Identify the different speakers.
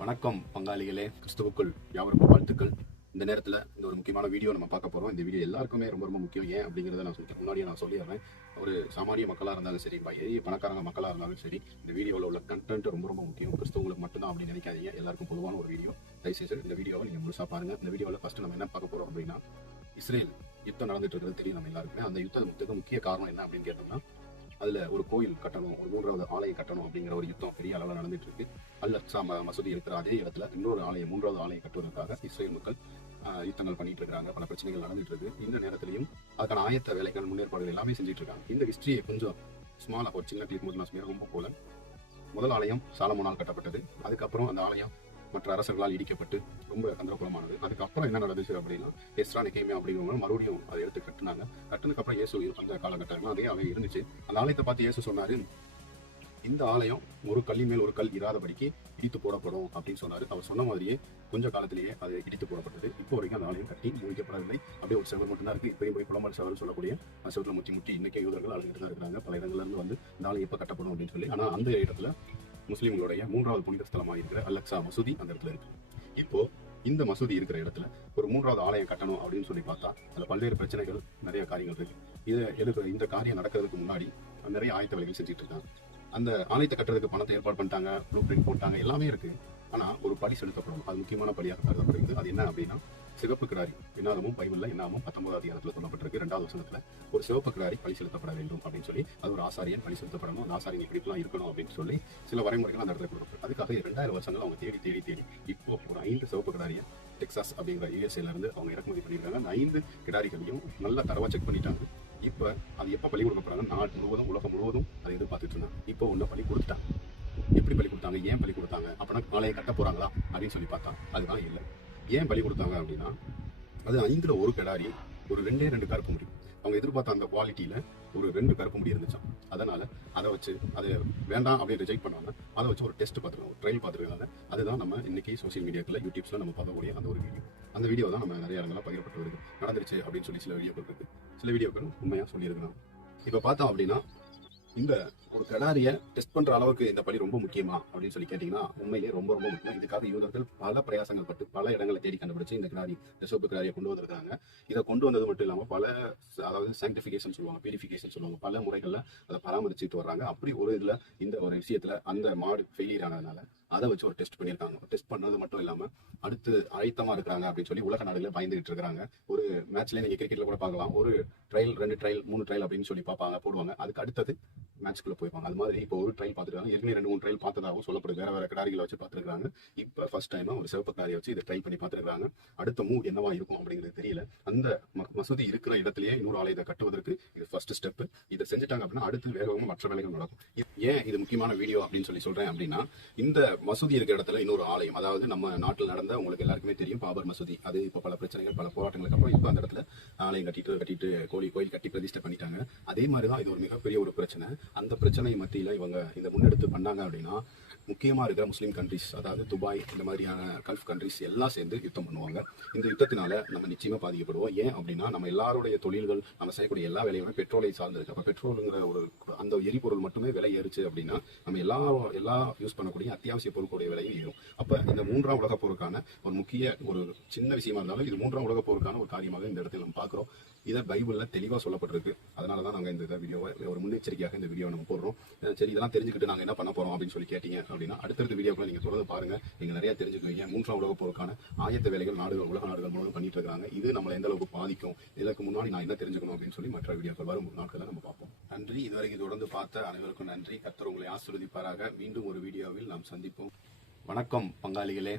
Speaker 1: வணக்கம் பங்காளிகளே கிறிஸ்துவுக்குள் யாவருக்கும் வாழ்த்துக்கள். இந்த நேரத்தில் இந்த ஒரு முக்கியமான வீடியோ நம்ம பார்க்க போகிறோம் இந்த வீடியோ எல்லாருக்குமே ரொம்ப ரொம்ப முக்கியம். ஏன் அப்படிங்கிறத நான் சொல்லிட்டேன் முன்னாடியே நான் சொல்லிடுறேன். ஒரு சாமானிய மக்களாக இருந்தாலும் சரி பெரிய பணக்காரங்க மக்களாக இருந்தாலும் சரி இந்த வீடியோவில் உள்ள கண்டென்ட் ரொம்ப ரொம்ப முக்கியம். கிறிஸ்துவங்களுக்கு மட்டும்தான் அப்படின்னு நினைக்காதீங்க. எல்லாருக்கும் பொதுவான ஒரு வீடியோ. தயவுசெய்து இந்த வீடியோவை நீங்கள் முழுசாக பாருங்கள் இந்த வீடியோவில் ஃபஸ்ட்டு நம்ம என்ன பார்க்க போகிறோம் அப்படின்னா இஸ்ரேல் யுத்தம் நடந்துட்டு இருக்கிறது தெரியும் நம்ம எல்லாருக்குமே. அந்த யுத்தத்துக்கு முக்கிய காரணம் என்ன அப்படின்னு கேட்டோம்னா அதுல ஒரு கோயில் கட்டணும் ஒரு மூன்றாவது ஆலயம் கட்டணும் அப்படிங்கிற ஒரு யுத்தம் பெரிய அளவில் நடந்துட்டு இருக்கு அல்ல மசூதி இருக்கிற அதே இடத்துல இன்னொரு ஆலயம் மூன்றாவது ஆலயம் கட்டுவதற்காக இஸ்ரேல் மக்கள் யுத்தங்கள் பண்ணிட்டு இருக்காங்க பல பிரச்சனைகள் நடந்துட்டு இருக்கு இந்த நேரத்திலையும் அதுக்கான ஆயத்த வேலைகள் முன்னேற்பாடுகள் எல்லாமே செஞ்சுட்டு இருக்காங்க இந்த ஹிஸ்டரியை கொஞ்சம் ஸ்மாலாக ஒரு சின்ன கிளிக் முதல் நான் ரொம்ப போல. முதல் ஆலயம் சாலமோனால் கட்டப்பட்டது. அதுக்கப்புறம் அந்த ஆலயம் மற்ற அரசர்களால் இடிக்கப்பட்டு ரொம்ப கந்தரகுலமானது அதுக்கப்புறம் என்ன நடந்துச்சு அப்படின்னா எஸ்ரா நிக்கைமே அப்படிங்கிறவங்க மறுபடியும் அதை எடுத்து கட்டினாங்க. கட்டினதுக்கு அப்புறம் இயேசு அந்த காலகட்டங்கள் அதே அவை இருந்துச்சு. அந்த ஆலயத்தை பார்த்து இயேசு சொன்னாரு இந்த ஆலயம் ஒரு கல்லின் மேல் ஒரு கல் இராதபடிக்கு இடித்து போடப்படும் அப்படின்னு சொன்னாரு. அவர் சொன்ன மாதிரியே கொஞ்ச காலத்திலேயே அது இடித்து போடப்பட்டது. இப்போ வரைக்கும் அந்த ஆலயம் கட்டி முடிக்கப்படவில்லை. அப்படியே ஒரு செவர் மட்டும்தான் இருக்கு. இப்பயும் போய் புலம்பல் செவர் சொல்லக்கூடிய அந்த செவத்துல முற்றி முட்டி இன்னைக்கு யூதர்கள் அழுகிட்டு தான் இருக்கிறாங்க. பல இடங்கள்ல இருந்து வந்து இந்த ஆலயம் எப்போ கட்டப்படும் அப்படின்னு சொல்லி. ஆனால் அந்த இடத்துல முஸ்லீம்களுடைய மூன்றாவது புனித ஸ்தலமாக இருக்கிற அலக்ஸா மசூதி அந்த இடத்துல இருக்கு. இப்போ இந்த மசூதி இருக்கிற இடத்துல ஒரு மூன்றாவது ஆலயம் கட்டணும் அப்படின்னு சொல்லி பார்த்தா அதுல பல்வேறு பிரச்சனைகள் நிறைய காரியங்கள் இருக்கு. இதை எடுக்க இந்த காரியம் நடக்கிறதுக்கு முன்னாடி நிறைய ஆயத்த வேலைகள் செஞ்சுட்டு இருக்காங்க. அந்த ஆலயத்தை கட்டுறதுக்கு பணத்தை ஏற்பாடு பண்ணிட்டாங்க ப்ளூ பிரிண்ட் போட்டாங்க எல்லாமே இருக்கு. ஆனா ஒரு படி செலுத்தப்படும் அது முக்கியமான படியாக கருதப்படுகிறது. அது என்ன அப்படின்னா சிவப்பு கிராரி வினாதமும் பைபிள்ல என்னாமும் பத்தொன்பதாவது அதிகாரத்துல சொல்லப்பட்டிருக்கு. ரெண்டாவது வசனத்துல ஒரு சிவப்பு கிராரி பழி செலுத்தப்பட வேண்டும் அப்படின்னு சொல்லி அது ஒரு ஆசாரியன் பழி செலுத்தப்படணும் அந்த ஆசாரியன் இப்படிலாம் இருக்கணும் அப்படின்னு சொல்லி சில வரைமுறைகள் அந்த இடத்துல கொடுக்கப்படும் அதுக்காக இரண்டாயிரம் வருஷங்கள் அவங்க தேடி தேடி தேடி. இப்போ ஒரு ஐந்து சிவப்பு கிராரியை டெக்சாஸ் அப்படிங்கிற யூஎஸ்ஏல இருந்து அவங்க இறக்குமதி பண்ணியிருக்காங்க. அந்த ஐந்து கிடாரிகளையும் நல்லா தரவா செக் பண்ணிட்டாங்க. இப்போ அது எப்போ பள்ளி கொடுக்கப்படுறாங்க? நாடு முழுவதும் உலகம் முழுவதும் அதை எதிர்பார்த்துட்டு இருந்தாங்க. இப்போ ஒன்று பள்ளி கொடுத்துட்டாங்க. எப்படி பள்ளி கொடுத்தாங்க? ஏன் பழி கொடுத்தாங்க? அப்படின்னா நாளைய கட்ட போறாங்களா? அப்படின்னு சொல்லி பார்த்தா அதுதான் இல்லை. ஏன் பலி கொடுத்தாங்க அப்படின்னா அது ஐந்துல ஒரு கிடாரி ஒரு ரெண்டே ரெண்டு கருப்பு முடி. அவங்க எதிர்பார்த்த அந்த குவாலிட்டியில ஒரு ரெண்டு கருப்பு முடி இருந்துச்சான் அதனால அதை வச்சு அதை வேண்டாம் அப்படின்னு ரிஜெக்ட் பண்ணாம அதை வச்சு ஒரு டெஸ்ட் பார்த்துருக்கோம் ட்ரையல் பார்த்துருக்காங்க அதுதான் நம்ம இன்னைக்கு சோசியல் மீடியாக்கில் யூடியூப்ஸ்ல நம்ம பார்க்கக்கூடிய அந்த ஒரு வீடியோ அந்த வீடியோ தான் நம்ம நிறைய இடங்களில் பகிரப்பட்டு வருது. நடந்துருச்சு அப்படின்னு சொல்லி சில வீடியோக்கள் இருக்கு. சில வீடியோக்கள் உண்மையா சொல்லியிருக்கலாம் இப்போ பார்த்தோம் அப்படின்னா இந்த ஒரு கடாரிய டெஸ்ட் பண்ற அளவுக்கு இந்த படி ரொம்ப முக்கியமா அப்படின்னு சொல்லி கேட்டீங்கன்னா உண்மையிலே ரொம்ப ரொம்ப முக்கியம். இதுக்காக யூதர்கள் பல பிரயாசங்கள் பட்டு பல இடங்களை தேடி கண்டுபிடிச்சு இந்த கிடாரி இந்த சிவப்பு கிடாரியை கொண்டு வந்திருக்காங்க. இதை கொண்டு வந்தது மட்டும் இல்லாம பல அதாவது சாங்டிபிகேஷன் சொல்லுவாங்க பியூரிஃபிகேஷன் சொல்லுவாங்க. பல முறைகள்ல அதை பராமரிச்சுட்டு வர்றாங்க. அப்படி ஒரு இதுல இந்த ஒரு விஷயத்துல அந்த மாடு ஃபெயிலியர் ஆனதுனால அதை வச்சு ஒரு டெஸ்ட் பண்ணியிருக்காங்க. டெஸ்ட் பண்ணது மட்டும் இல்லாம அடுத்து அழுத்தமா இருக்கிறாங்க அப்படின்னு சொல்லி உலக நாடுகளில் பயந்துகிட்டு இருக்காங்க ஒரு மேட்ச்ல நீங்க கிரிக்கெட்ல கூட பார்க்கலாம். ஒரு ட்ரையல் ரெண்டு ட்ரையல் மூணு ட்ரையல் அப்படின்னு சொல்லி பார்ப்பாங்க போடுவாங்க. அதுக்கு அடுத்தது மேட்ச்க்குள்ள போய்ப்பாங்க அது மாதிரி இப்போ ஒரு ட்ரையல் பார்த்துருக்காங்க. ஏற்கனவே ரெண்டு மூணு ட்ரையல் பார்த்ததாகவும் சொல்லப்படுது. வேற வேற கிடாரிகளை வச்சு பார்த்துருக்காங்க இப்போ ஃபர்ஸ்ட் டைம் ஒரு சிவப்பு கிடாரியை வச்சு இதை ட்ரை பண்ணி பார்த்துருக்காங்க அடுத்த மூவ் என்னவா இருக்கும் அப்படிங்கிறது தெரியல. அந்த ம- மசூதி இருக்கிற இடத்துலயே இன்னொரு ஆலயத்தை கட்டுவதற்கு இது ஃபர்ஸ்ட் ஸ்டெப் இதை செஞ்சுட்டாங்க அப்படின்னா அடுத்து வேகமாக மற்ற வேலைகள் நடக்கும். இது ஏன் இது முக்கியமான வீடியோ அப்படின்னு சொல்லி சொல்றேன் அப்படின்னா இந்த மசூதி இருக்கிற இடத்துல இன்னொரு ஆலயம் அதாவது நம்ம நாட்டில் நடந்த உங்களுக்கு எல்லாருக்குமே தெரியும் பாபர் மசூதி. அது இப்போ பல பிரச்சனைகள் பல போராட்டங்களுக்கு அப்புறம் இப்போ அந்த இடத்துல ஆலயம் கட்டிட்டு கட்டிட்டு கோழி கோயில் கட்டி பிரதிஷ்டை பண்ணிட்டாங்க. அதே மாதிரி தான் இது ஒரு மிகப்பெரிய ஒரு பிரச்சனை. அந்த பிரச்சனை மத்தியில் இவங்க இந்த முன்னெடுத்து பண்ணாங்க அப்படின்னா முக்கியமாக இருக்கிற முஸ்லீம் கண்ட்ரிஸ் அதாவது துபாய் இந்த மாதிரியான கல்ஃப் கண்ட்ரிஸ் எல்லாம் சேர்ந்து யுத்தம் பண்ணுவாங்க. இந்த யுத்தத்தினால நம்ம நிச்சயமாக பாதிக்கப்படுவோம். ஏன் அப்படின்னா நம்ம எல்லாருடைய தொழில்கள் நம்ம செய்யக்கூடிய எல்லா வேலையுமே பெட்ரோலை சார்ந்திருக்கு. அப்போ பெட்ரோலுங்கிற ஒரு அந்த எரிபொருள் மட்டுமே விலை ஏறுச்சு அப்படின்னா நம்ம எல்லா எல்லா யூஸ் பண்ணக்கூடிய அத்தியாவசிய பொருட்களுடைய விலையும் ஏறும். அப்போ இந்த மூன்றாம் உலக போருக்கான ஒரு முக்கிய ஒரு சின்ன விஷயமா இருந்தாலும் இது மூன்றாம் உலக போருக்கான ஒரு காரியமாக இந்த இடத்துல நம்ம பார்க்குறோம். இதை பைபிளில் தெளிவாக சொல்லப்பட்டிருக்கு. அதனால தான் நாங்கள் இந்த வீடியோவை ஒரு முன்னெச்சரிக்கையாக இந்த வீடியோ நம்ம போடுறோம். சரி இதெல்லாம் தெரிஞ்சுக்கிட்டு நாங்கள் என்ன பண்ண போகிறோம் அப்படின்னு சொல்லி கேட்டீங்க அப்படின்னா அடுத்தடுத்த வீடியோக்களை நீங்கள் தொடர்ந்து பாருங்கள் நீங்கள் நிறையா தெரிஞ்சுக்குவீங்க. மூன்றாம் உலக போருக்கான ஆயத்த வேலைகள் நாடுகள் உலக நாடுகள் மூலம் பண்ணிட்டு இருக்காங்க. இது நம்மளை எந்த அளவுக்கு பாதிக்கும் இதற்கு முன்னாடி நான் என்ன தெரிஞ்சுக்கணும் அப்படின்னு சொல்லி மற்ற வீடியோக்கள் வரும் நாட்களை நம்ம பார்ப்போம். நன்றி. இதுவரைக்கும் தொடர்ந்து பார்த்த அனைவருக்கும் நன்றி. கத்தர் உங்களை ஆசிர்வதிப்பாராக. மீண்டும் ஒரு வீடியோவில் நாம் சந்திப்போம். வணக்கம் பங்காளிகளே.